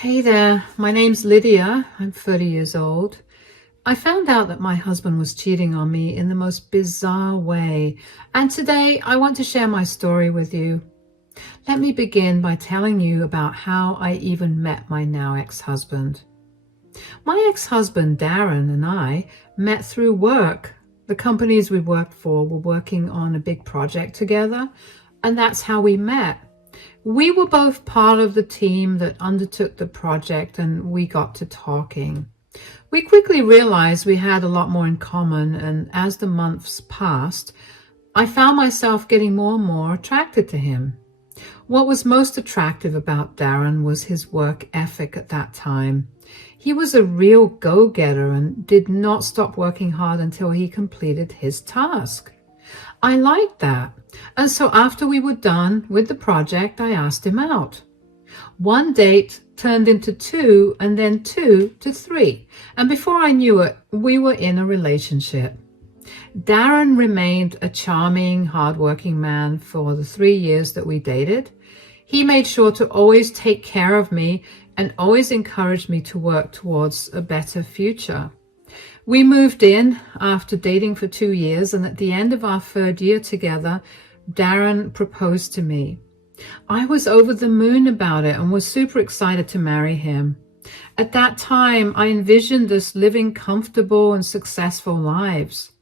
Hey there, my name's Lydia. I'm 30 years old. I found out that my husband was cheating on me in the most bizarre way, and today I want to share my story with you. Let me begin by telling you about how I even met my now ex-husband. My ex-husband, Darren, and I met through work. The companies we worked for were working on a big project together, and that's how we met. We were both part of the team that undertook the project, and we got to talking. We quickly realized we had a lot more in common, and as the months passed, I found myself getting more and more attracted to him. What was most attractive about Darren was his work ethic at that time. He was a real go-getter and did not stop working hard until he completed his task. I liked that, and so after we were done with the project, I asked him out. One date turned into two, and then two to three, and before I knew it, we were in a relationship. Darren remained a charming, hardworking man for the 3 years that we dated. He made sure to always take care of me and always encouraged me to work towards a better future. We moved in after dating for 2 years, and at the end of our third year together, Darren proposed to me. I was over the moon about it and was super excited to marry him. At that time, I envisioned us living comfortable and successful lives.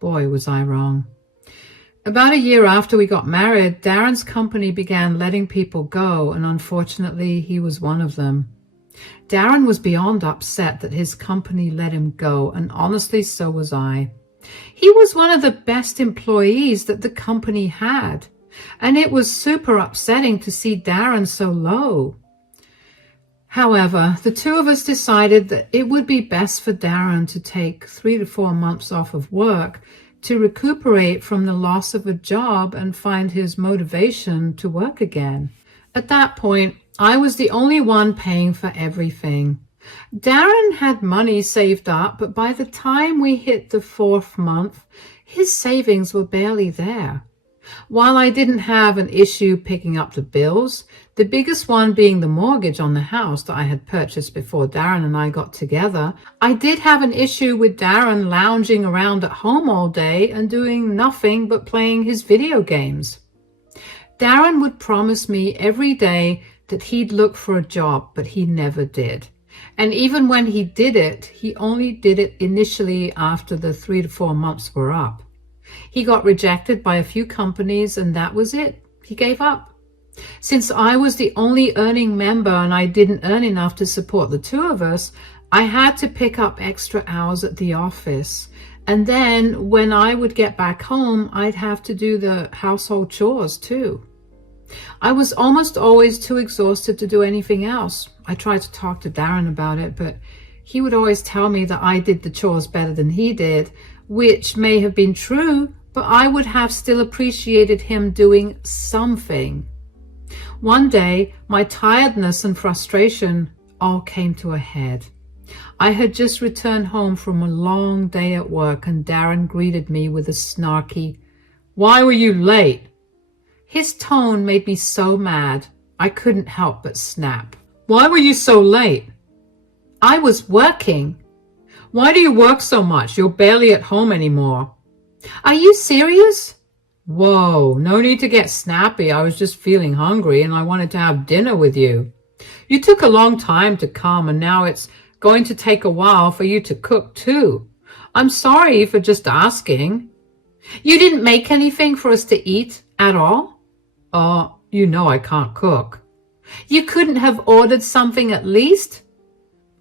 Boy, was I wrong. About a year after we got married, Darren's company began letting people go, and unfortunately, he was one of them. Darren was beyond upset that his company let him go, and honestly, so was I. He was one of the best employees that the company had, and it was super upsetting to see Darren so low. However, the two of us decided that it would be best for Darren to take 3 to 4 months off of work to recuperate from the loss of a job and find his motivation to work again. At that point, I was the only one paying for everything. Darren had money saved up, but by the time we hit the 4th month, his savings were barely there. While I didn't have an issue picking up the bills, the biggest one being the mortgage on the house that I had purchased before Darren and I got together, I did have an issue with Darren lounging around at home all day and doing nothing but playing his video games. Darren would promise me every day that he'd look for a job, but he never did. And even when he did it, he only did it initially after the 3 to 4 months were up. He got rejected by a few companies, and that was it. He gave up. Since I was the only earning member and I didn't earn enough to support the two of us, I had to pick up extra hours at the office. And then when I would get back home, I'd have to do the household chores too. I was almost always too exhausted to do anything else. I tried to talk to Darren about it, but he would always tell me that I did the chores better than he did, which may have been true, but I would have still appreciated him doing something. One day, my tiredness and frustration all came to a head. I had just returned home from a long day at work, and Darren greeted me with a snarky, "Why were you late?" His tone made me so mad, I couldn't help but snap. "Why were you so late?" "I was working." "Why do you work so much? You're barely at home anymore." "Are you serious?" "Whoa, no need to get snappy. I was just feeling hungry and I wanted to have dinner with you. You took a long time to come, and now it's going to take a while for you to cook too. I'm sorry for just asking." "You didn't make anything for us to eat at all?" You know I can't cook." "You couldn't have ordered something at least?"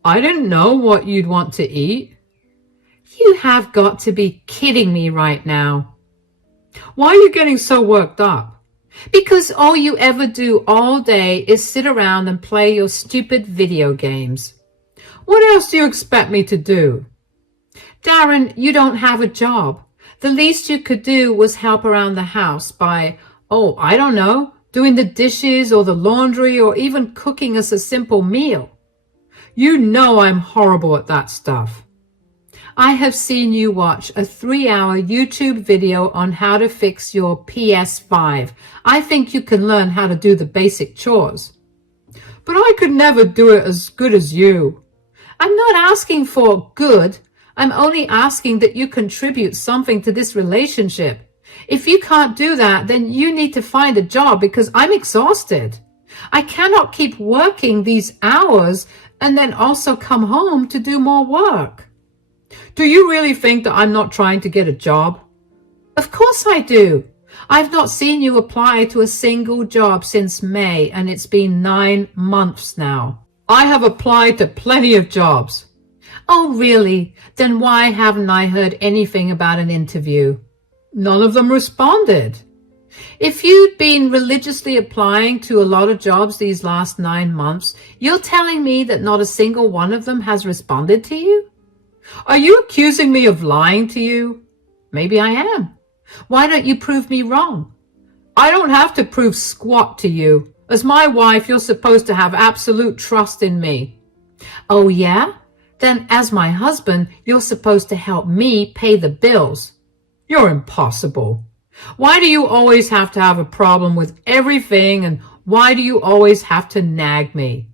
"I didn't know what you'd want to eat." "You have got to be kidding me right now." "Why are you getting so worked up?" "Because all you ever do all day is sit around and play your stupid video games." "What else do you expect me to do?" "Darren, you don't have a job. The least you could do was help around the house by, I don't know, doing the dishes or the laundry or even cooking us a simple meal." "You know I'm horrible at that stuff." "I have seen you watch a 3-hour YouTube video on how to fix your PS5. I think you can learn how to do the basic chores." but I could never do it as good as you. I'm not asking for good. I'm only asking that you contribute something to this relationship. If you can't do that, then you need to find a job because I'm exhausted. I cannot keep working these hours and then also come home to do more work. Do you really think that I'm not trying to get a job? Of course I do. I've not seen you apply to a single job since May, and it's been 9 months now. I have applied to plenty of jobs. Oh, really? Then why haven't I heard anything about an interview? None of them responded. If you'd been religiously applying to a lot of jobs these last 9 months, you're telling me that not a single one of them has responded to you? Are you accusing me of lying to you? Maybe I am. Why don't you prove me wrong? I don't have to prove squat to you. As my wife, you're supposed to have absolute trust in me. Oh, yeah? Then as my husband, you're supposed to help me pay the bills. You're impossible. Why do you always have to have a problem with everything, and why do you always have to nag me?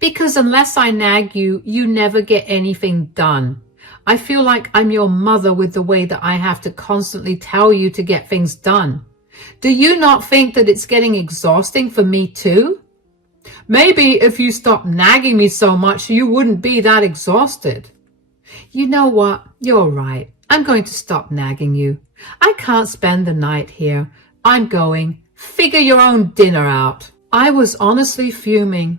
Because unless I nag you, you never get anything done. I feel like I'm your mother with the way that I have to constantly tell you to get things done. Do you not think that it's getting exhausting for me too? Maybe if you stopped nagging me so much, you wouldn't be that exhausted. You know what? You're right. I'm going to stop nagging you. I can't spend the night here. I'm going. Figure your own dinner out. I was honestly fuming.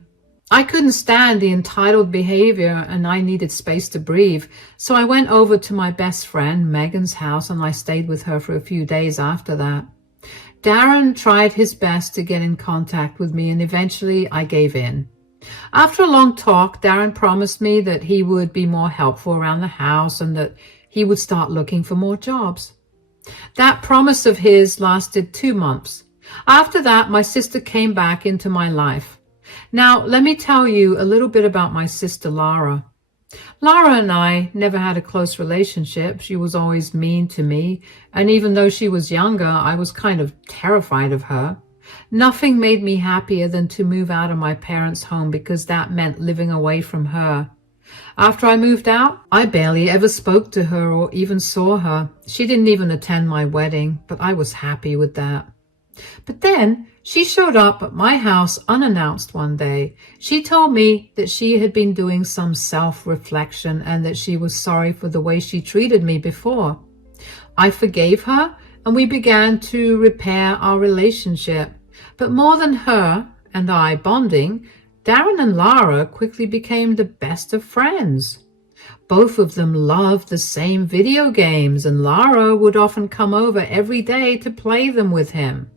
I couldn't stand the entitled behavior and I needed space to breathe. So I went over to my best friend Megan's house and I stayed with her for a few days after that. Darren tried his best to get in contact with me and eventually I gave in. After a long talk, Darren promised me that he would be more helpful around the house and that he would start looking for more jobs. That promise of his lasted 2 months. After that, my sister came back into my life. Now, let me tell you a little bit about my sister Lara. Lara and I never had a close relationship. She was always mean to me, and even though she was younger, I was kind of terrified of her. Nothing made me happier than to move out of my parents' home because that meant living away from her. After I moved out, I barely ever spoke to her or even saw her. She didn't even attend my wedding, but I was happy with that. But then she showed up at my house unannounced one day. She told me that she had been doing some self-reflection and that she was sorry for the way she treated me before. I forgave her and we began to repair our relationship. But more than her and I bonding, Darren and Lara quickly became the best of friends. Both of them loved the same video games and Lara would often come over every day to play them with him.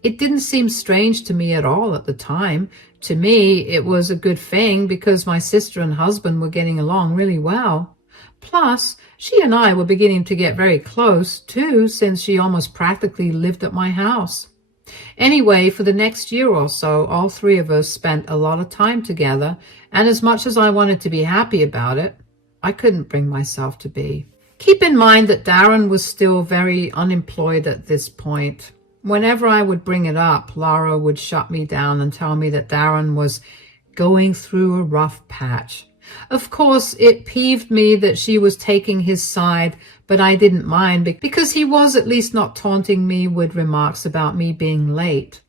It didn't seem strange to me at all at the time. To me, it was a good thing because my sister and husband were getting along really well. Plus, she and I were beginning to get very close too, since she almost practically lived at my house. Anyway, for the next year or so, all three of us spent a lot of time together, and as much as I wanted to be happy about it, I couldn't bring myself to be. Keep in mind that Darren was still very unemployed at this point. Whenever I would bring it up, Lara would shut me down and tell me that Darren was going through a rough patch. Of course, it peeved me that she was taking his side, but I didn't mind because he was at least not taunting me with remarks about me being late.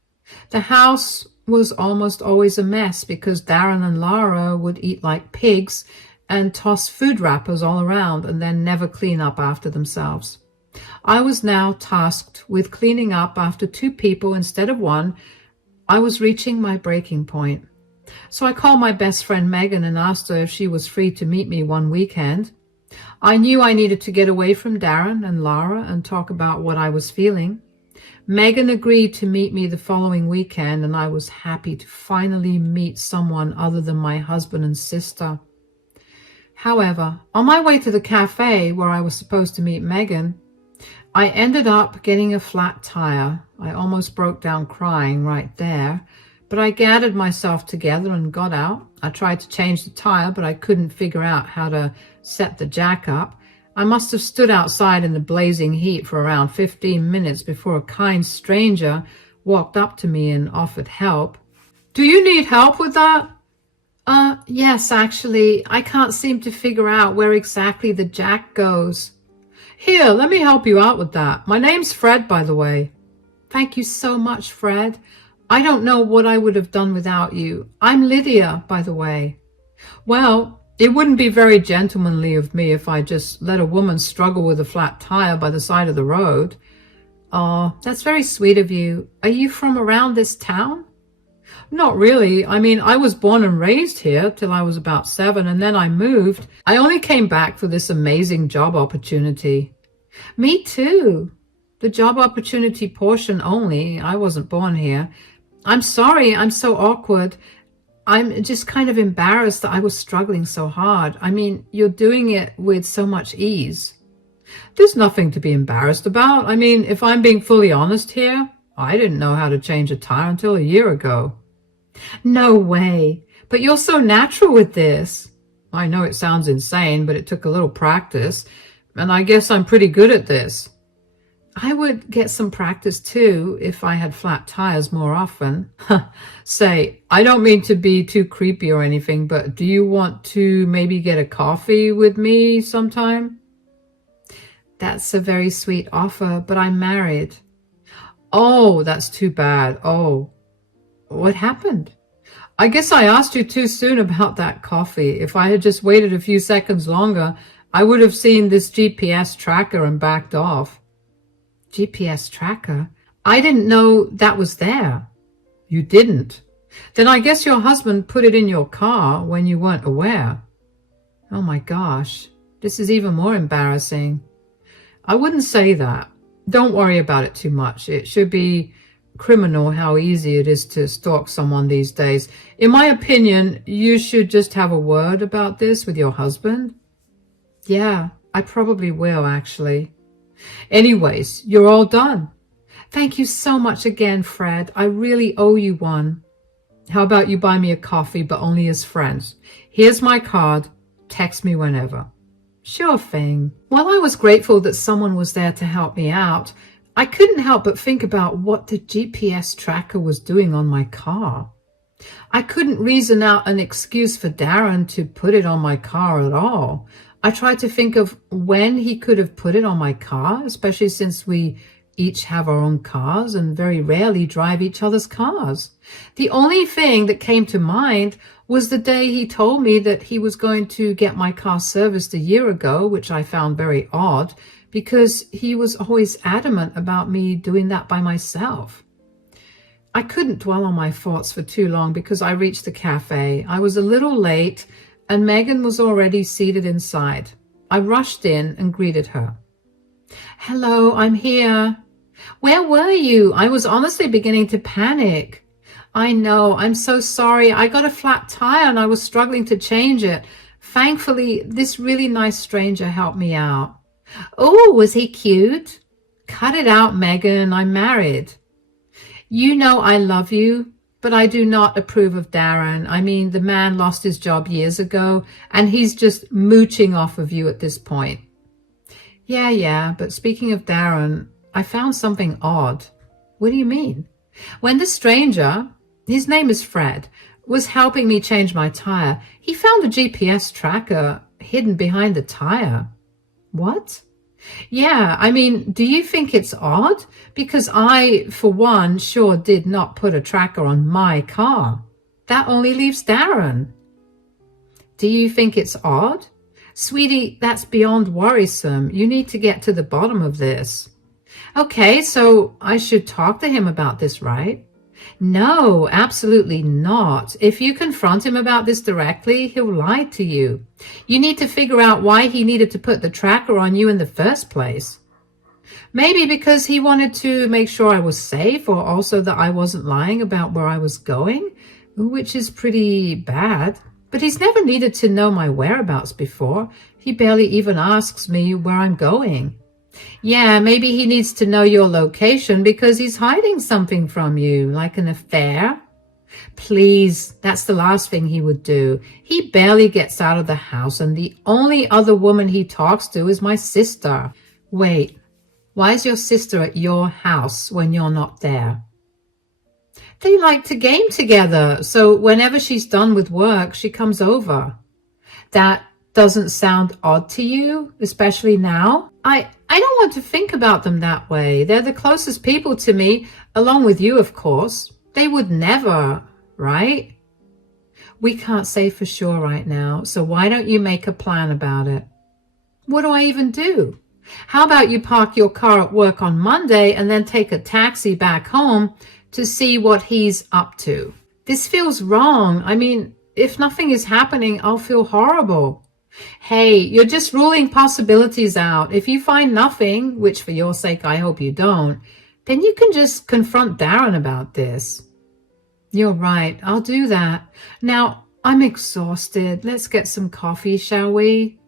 The house was almost always a mess because Darren and Lara would eat like pigs and toss food wrappers all around and then never clean up after themselves. I was now tasked with cleaning up after 2 people instead of 1. I was reaching my breaking point. So I called my best friend Megan and asked her if she was free to meet me one weekend. I knew I needed to get away from Darren and Lara and talk about what I was feeling. Megan agreed to meet me the following weekend, and I was happy to finally meet someone other than my husband and sister. However, on my way to the cafe where I was supposed to meet Megan, I ended up getting a flat tire. I almost broke down crying right there, but I gathered myself together and got out. I tried to change the tire, but I couldn't figure out how to set the jack up. I must have stood outside in the blazing heat for around 15 minutes before a kind stranger walked up to me and offered help. Do you need help with that? Yes, actually. I can't seem to figure out where exactly the jack goes. Here, let me help you out with that. My name's Fred, by the way. Thank you so much, Fred. I don't know what I would have done without you. I'm Lydia, by the way. Well, it wouldn't be very gentlemanly of me if I just let a woman struggle with a flat tire by the side of the road. Oh, that's very sweet of you. Are you from around this town? Not really. I mean, I was born and raised here till I was about 7, and then I moved. I only came back for this amazing job opportunity. Me too. The job opportunity portion only. I wasn't born here. I'm sorry, I'm so awkward. I'm just kind of embarrassed that I was struggling so hard. I mean, you're doing it with so much ease. There's nothing to be embarrassed about. I mean, if I'm being fully honest here, I didn't know how to change a tire until a year ago. No way. But you're so natural with this. I know it sounds insane, but it took a little practice, and I guess I'm pretty good at this. I would get some practice too if I had flat tires more often. Say, I don't mean to be too creepy or anything, but do you want to maybe get a coffee with me sometime? That's a very sweet offer, but I'm married. Oh, that's too bad. Oh, what happened? I guess I asked you too soon about that coffee. If I had just waited a few seconds longer, I would have seen this GPS tracker and backed off. GPS tracker? I didn't know that was there. You didn't? Then I guess your husband put it in your car when you weren't aware. Oh my gosh, this is even more embarrassing. I wouldn't say that. Don't worry about it too much. It should be criminal how easy it is to stalk someone these days. In my opinion, you should just have a word about this with your husband. Yeah, I probably will, actually. Anyways, you're all done. Thank you so much again, Fred. I really owe you one. How about you buy me a coffee, but only as friends? Here's my card. Text me whenever. Sure thing. While I was grateful that someone was there to help me out, I couldn't help but think about what the GPS tracker was doing on my car. I couldn't reason out an excuse for Darren to put it on my car at all. I tried to think of when he could have put it on my car, especially since we each have our own cars and very rarely drive each other's cars. The only thing that came to mind was the day he told me that he was going to get my car serviced a year ago, which I found very odd because he was always adamant about me doing that by myself. I couldn't dwell on my thoughts for too long because I reached the cafe. I was a little late and Megan was already seated inside. I rushed in and greeted her. Hello, I'm here. Where were you? I was honestly beginning to panic. I know, I'm so sorry. I got a flat tire and I was struggling to change it. Thankfully, this really nice stranger helped me out. Oh, was he cute? Cut it out, Megan. I'm married. You know I love you, but I do not approve of Darren. I mean, the man lost his job years ago, and he's just mooching off of you at this point. Yeah, but speaking of Darren, I found something odd. What do you mean? When the stranger, his name is Fred, was helping me change my tire, he found a GPS tracker hidden behind the tire. What? Yeah, I mean, do you think it's odd? Because I, for one, sure did not put a tracker on my car. That only leaves Darren. Do you think it's odd? Sweetie, that's beyond worrisome. You need to get to the bottom of this. Okay, so I should talk to him about this, right? No, absolutely not. If you confront him about this directly, he'll lie to you. You need to figure out why he needed to put the tracker on you in the first place. Maybe because he wanted to make sure I was safe, or also that I wasn't lying about where I was going, which is pretty bad. But he's never needed to know my whereabouts before. He barely even asks me where I'm going. Yeah, maybe he needs to know your location because he's hiding something from you, like an affair. Please, that's the last thing he would do. He barely gets out of the house, and the only other woman he talks to is my sister. Wait, why is your sister at your house when you're not there? They like to game together, so whenever she's done with work, she comes over. That doesn't sound odd to you, especially now? I don't want to think about them that way. They're the closest people to me, along with you, of course. They would never, right? We can't say for sure right now, so why don't you make a plan about it? What do I even do? How about you park your car at work on Monday and then take a taxi back home to see what he's up to? This feels wrong. I mean, if nothing is happening, I'll feel horrible. Hey, you're just ruling possibilities out. If you find nothing, which for your sake I hope you don't, then you can just confront Darren about this. You're right, I'll do that. Now, I'm exhausted. Let's get some coffee, shall we?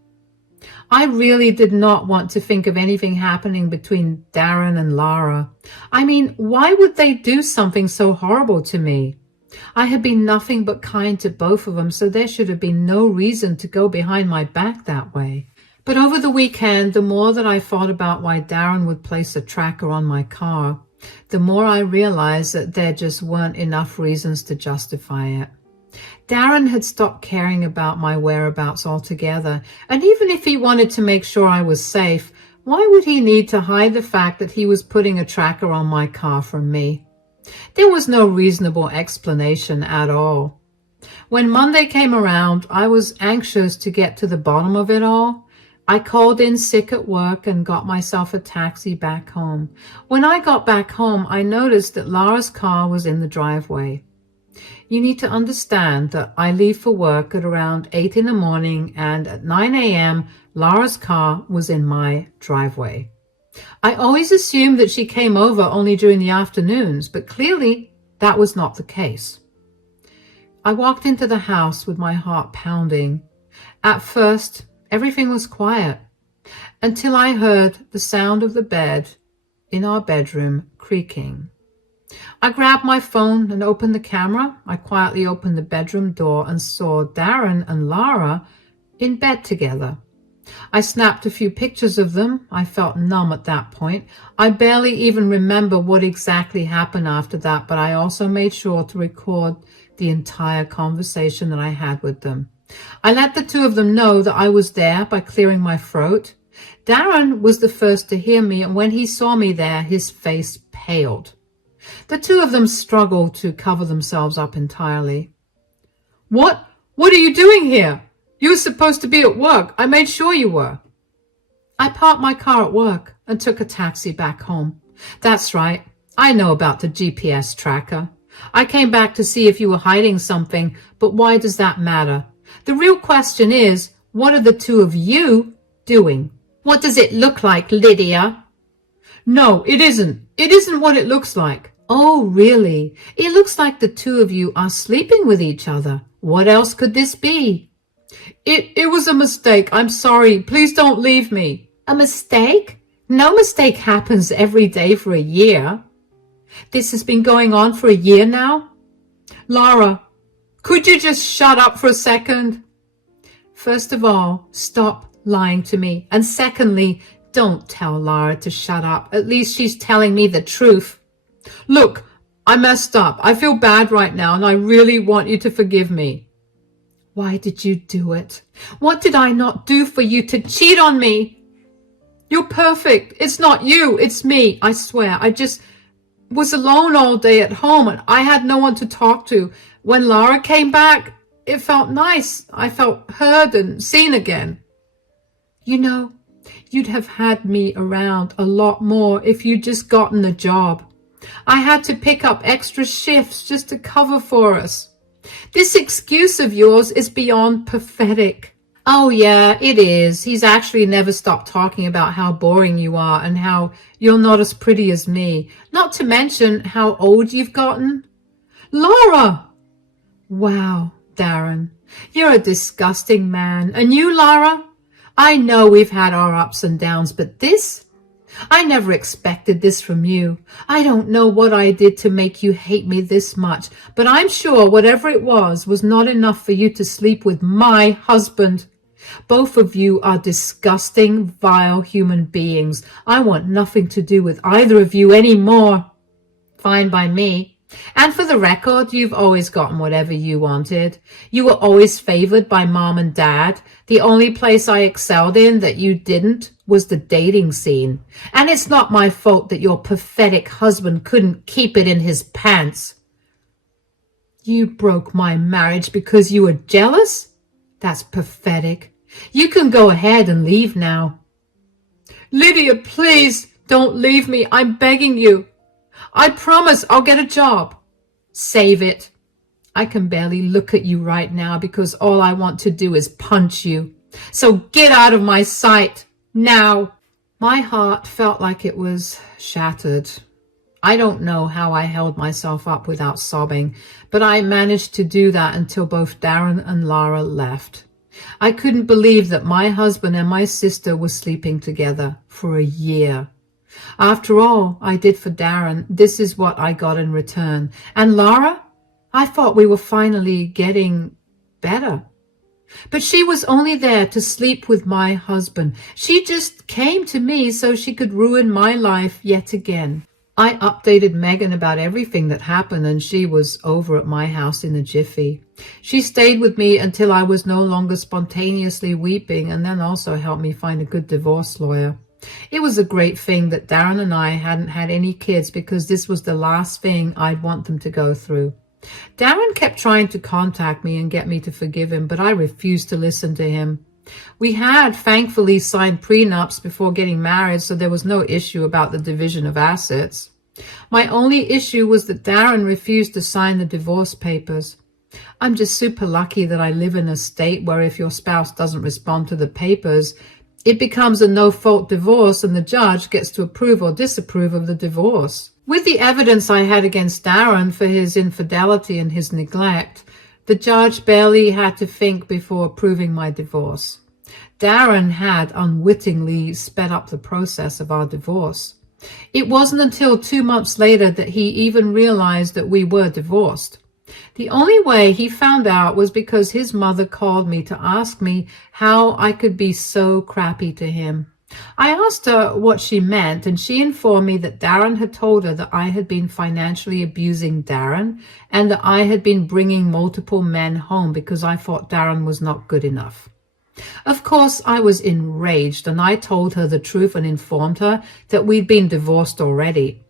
I really did not want to think of anything happening between Darren and Lara. I mean, why would they do something so horrible to me? I had been nothing but kind to both of them, so there should have been no reason to go behind my back that way. But over the weekend, the more that I thought about why Darren would place a tracker on my car, the more I realized that there just weren't enough reasons to justify it. Darren had stopped caring about my whereabouts altogether, and even if he wanted to make sure I was safe, why would he need to hide the fact that he was putting a tracker on my car from me? There was no reasonable explanation at all. When Monday came around, I was anxious to get to the bottom of it all. I called in sick at work and got myself a taxi back home. When I got back home, I noticed that Lara's car was in the driveway. You need to understand that I leave for work at around 8 in the morning, and at 9 a.m., Lara's car was in my driveway. I always assumed that she came over only during the afternoons, but clearly that was not the case. I walked into the house with my heart pounding. At first, everything was quiet, until I heard the sound of the bed in our bedroom creaking. I grabbed my phone and opened the camera. I quietly opened the bedroom door and saw Darren and Lara in bed together. I snapped a few pictures of them. I felt numb at that point. I barely even remember what exactly happened after that, but I also made sure to record the entire conversation that I had with them. I let the two of them know that I was there by clearing my throat. Darren was the first to hear me, and when he saw me there, his face paled. The two of them struggled to cover themselves up entirely. What are you doing here? You were supposed to be at work. I made sure you were. I parked my car at work and took a taxi back home. That's right. I know about the GPS tracker. I came back to see if you were hiding something, but why does that matter? The real question is, what are the two of you doing? What does it look like, Lydia? No, it isn't. It isn't what it looks like. Oh, really? It looks like the two of you are sleeping with each other. What else could this be? It was a mistake. I'm sorry. Please don't leave me. A mistake? No mistake happens every day for a year. This has been going on for a year now? Lara, could you just shut up for a second? First of all, stop lying to me. And secondly, don't tell Lara to shut up. At least she's telling me the truth. Look, I messed up. I feel bad right now, and I really want you to forgive me. Why did you do it? What did I not do for you to cheat on me? You're perfect. It's not you. It's me. I swear. I just was alone all day at home, and I had no one to talk to. When Lara came back, it felt nice. I felt heard and seen again. You know, you'd have had me around a lot more if you'd just gotten a job. I had to pick up extra shifts just to cover for us. This excuse of yours is beyond pathetic. Oh yeah, it is. He's actually never stopped talking about how boring you are and how you're not as pretty as me. Not to mention how old you've gotten. Lara! Wow, Darren, you're a disgusting man. And you, Lara? I know we've had our ups and downs, but this? I never expected this from you. I don't know what I did to make you hate me this much, but I'm sure whatever it was not enough for you to sleep with my husband. Both of you are disgusting, vile human beings. I want nothing to do with either of you anymore. Fine by me. And for the record, you've always gotten whatever you wanted. You were always favored by mom and dad. The only place I excelled in that you didn't was the dating scene. And it's not my fault that your pathetic husband couldn't keep it in his pants. You broke my marriage because you were jealous? That's pathetic. You can go ahead and leave now. Lydia, please don't leave me. I'm begging you. I promise I'll get a job. Save it. I can barely look at you right now because all I want to do is punch you. So get out of my sight now. My heart felt like it was shattered. I don't know how I held myself up without sobbing, but I managed to do that until both Darren and Lara left. I couldn't believe that my husband and my sister were sleeping together for a year. After all I did for Darren, this is what I got in return. And Lara? I thought we were finally getting better. But she was only there to sleep with my husband. She just came to me so she could ruin my life yet again. I updated Megan about everything that happened, and she was over at my house in a jiffy. She stayed with me until I was no longer spontaneously weeping, and then also helped me find a good divorce lawyer. It was a great thing that Darren and I hadn't had any kids, because this was the last thing I'd want them to go through. Darren kept trying to contact me and get me to forgive him, but I refused to listen to him. We had thankfully signed prenups before getting married, so there was no issue about the division of assets. My only issue was that Darren refused to sign the divorce papers. I'm just super lucky that I live in a state where if your spouse doesn't respond to the papers, it becomes a no-fault divorce and the judge gets to approve or disapprove of the divorce. With the evidence I had against Darren for his infidelity and his neglect, the judge barely had to think before approving my divorce. Darren had unwittingly sped up the process of our divorce. It wasn't until 2 months later that he even realized that we were divorced. The only way he found out was because his mother called me to ask me how I could be so crappy to him. I asked her what she meant, and she informed me that Darren had told her that I had been financially abusing Darren and that I had been bringing multiple men home because I thought Darren was not good enough. Of course, I was enraged, and I told her the truth and informed her that we'd been divorced already.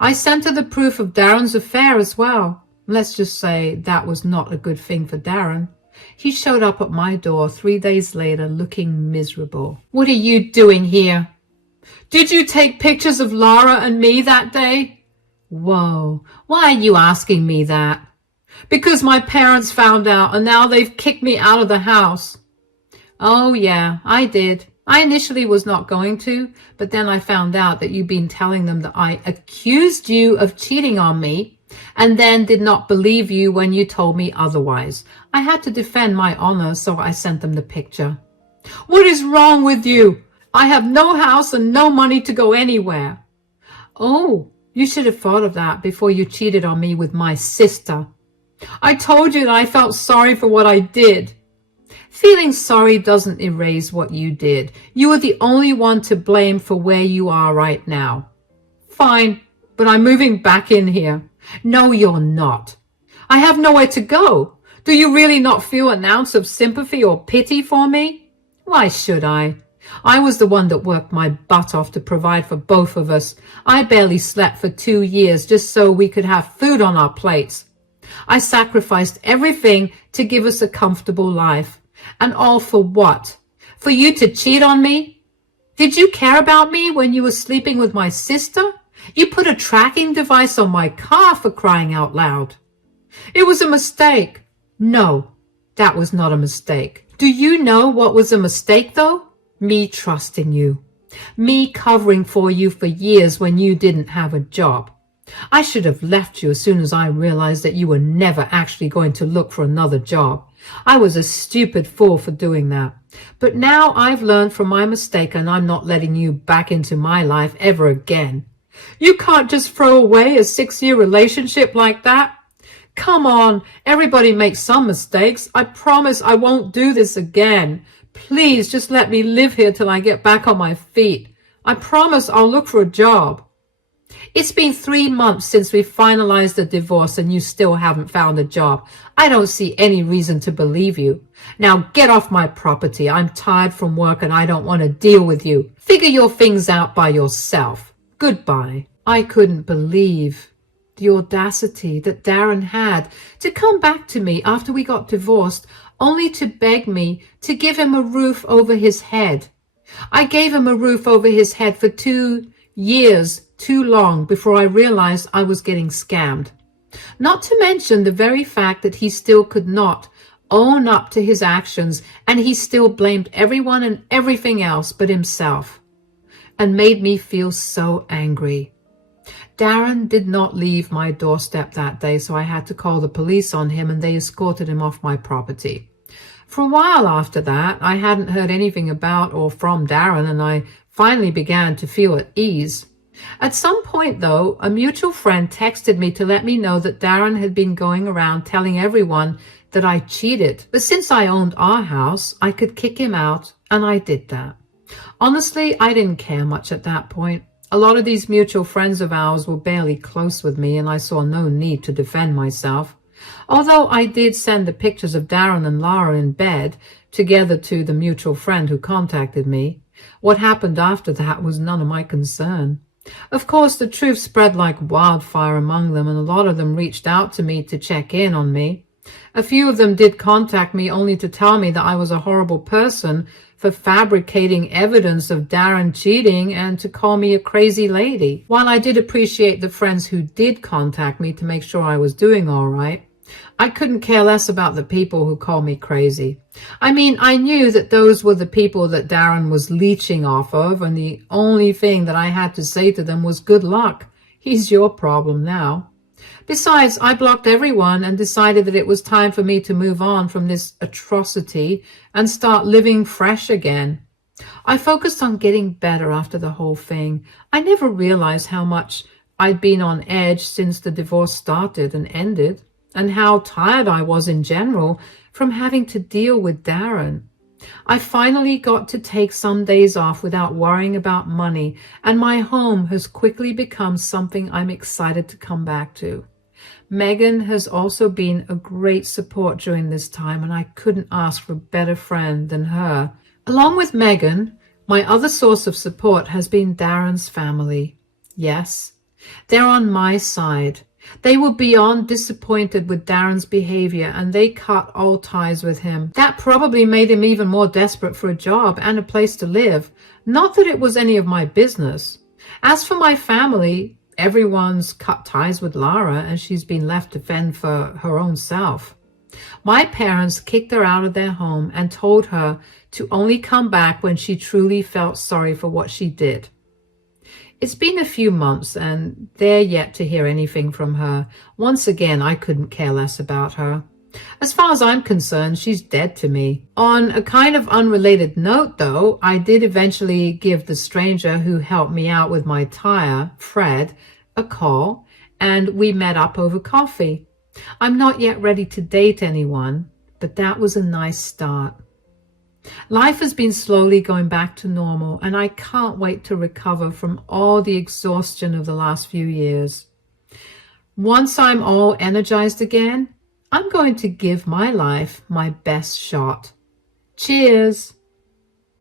I sent her the proof of Darren's affair as well. Let's just say that was not a good thing for Darren. He showed up at my door 3 days later looking miserable. What are you doing here? Did you take pictures of Lara and me that day? Whoa, why are you asking me that? Because my parents found out and now they've kicked me out of the house. Oh yeah, I did. I initially was not going to, but then I found out that you'd been telling them that I accused you of cheating on me and then did not believe you when you told me otherwise. I had to defend my honor, so I sent them the picture. What is wrong with you? I have no house and no money to go anywhere. Oh, you should have thought of that before you cheated on me with my sister. I told you that I felt sorry for what I did. Feeling sorry doesn't erase what you did. You are the only one to blame for where you are right now. Fine, but I'm moving back in here. No, you're not. I have nowhere to go. Do you really not feel an ounce of sympathy or pity for me? Why should I? I was the one that worked my butt off to provide for both of us. I barely slept for 2 years just so we could have food on our plates. I sacrificed everything to give us a comfortable life. And all for what? For you to cheat on me? Did you care about me when you were sleeping with my sister? You put a tracking device on my car, for crying out loud. It was a mistake. No, that was not a mistake. Do you know what was a mistake, though? Me trusting you. Me covering for you for years when you didn't have a job. I should have left you as soon as I realized that you were never actually going to look for another job. I was a stupid fool for doing that. But now I've learned from my mistake, and I'm not letting you back into my life ever again. You can't just throw away a 6-year relationship like that. Come on, everybody makes some mistakes. I promise I won't do this again. Please just let me live here till I get back on my feet. I promise I'll look for a job. It's been 3 months since we finalized the divorce and you still haven't found a job. I don't see any reason to believe you. Now get off my property. I'm tired from work and I don't want to deal with you. Figure your things out by yourself. Goodbye. I couldn't believe the audacity that Darren had to come back to me after we got divorced, only to beg me to give him a roof over his head. I gave him a roof over his head for 2 years too long before I realized I was getting scammed. Not to mention the very fact that he still could not own up to his actions, and he still blamed everyone and everything else but himself, and made me feel so angry. Darren did not leave my doorstep that day, so I had to call the police on him and they escorted him off my property. For a while after that, I hadn't heard anything about or from Darren, and I finally began to feel at ease. At some point, though, a mutual friend texted me to let me know that Darren had been going around telling everyone that I cheated. But since I owned our house, I could kick him out, and I did that. Honestly, I didn't care much at that point. A lot of these mutual friends of ours were barely close with me, and I saw no need to defend myself. Although I did send the pictures of Darren and Lara in bed together to the mutual friend who contacted me. What happened after that was none of my concern. Of course, the truth spread like wildfire among them, and a lot of them reached out to me to check in on me. A few of them did contact me only to tell me that I was a horrible person for fabricating evidence of Darren cheating and to call me a crazy lady. While I did appreciate the friends who did contact me to make sure I was doing all right, I couldn't care less about the people who call me crazy. I mean, I knew that those were the people that Darren was leeching off of, and the only thing that I had to say to them was good luck. He's your problem now. Besides, I blocked everyone and decided that it was time for me to move on from this atrocity and start living fresh again. I focused on getting better after the whole thing. I never realized how much I'd been on edge since the divorce started and ended, and how tired I was in general from having to deal with Darren. I finally got to take some days off without worrying about money, and my home has quickly become something I'm excited to come back to. Megan has also been a great support during this time, and I couldn't ask for a better friend than her. Along with Megan, my other source of support has been Darren's family. Yes, they're on my side. They were beyond disappointed with Darren's behavior, and they cut all ties with him. That probably made him even more desperate for a job and a place to live. Not that it was any of my business. As for my family, everyone's cut ties with Lara, and she's been left to fend for her own self. My parents kicked her out of their home and told her to only come back when she truly felt sorry for what she did. It's been a few months, and they're yet to hear anything from her. Once again, I couldn't care less about her. As far as I'm concerned, she's dead to me. On a kind of unrelated note, though, I did eventually give the stranger who helped me out with my tire, Fred, a call, and we met up over coffee. I'm not yet ready to date anyone, but that was a nice start. Life has been slowly going back to normal, and I can't wait to recover from all the exhaustion of the last few years. Once I'm all energized again, I'm going to give my life my best shot. Cheers!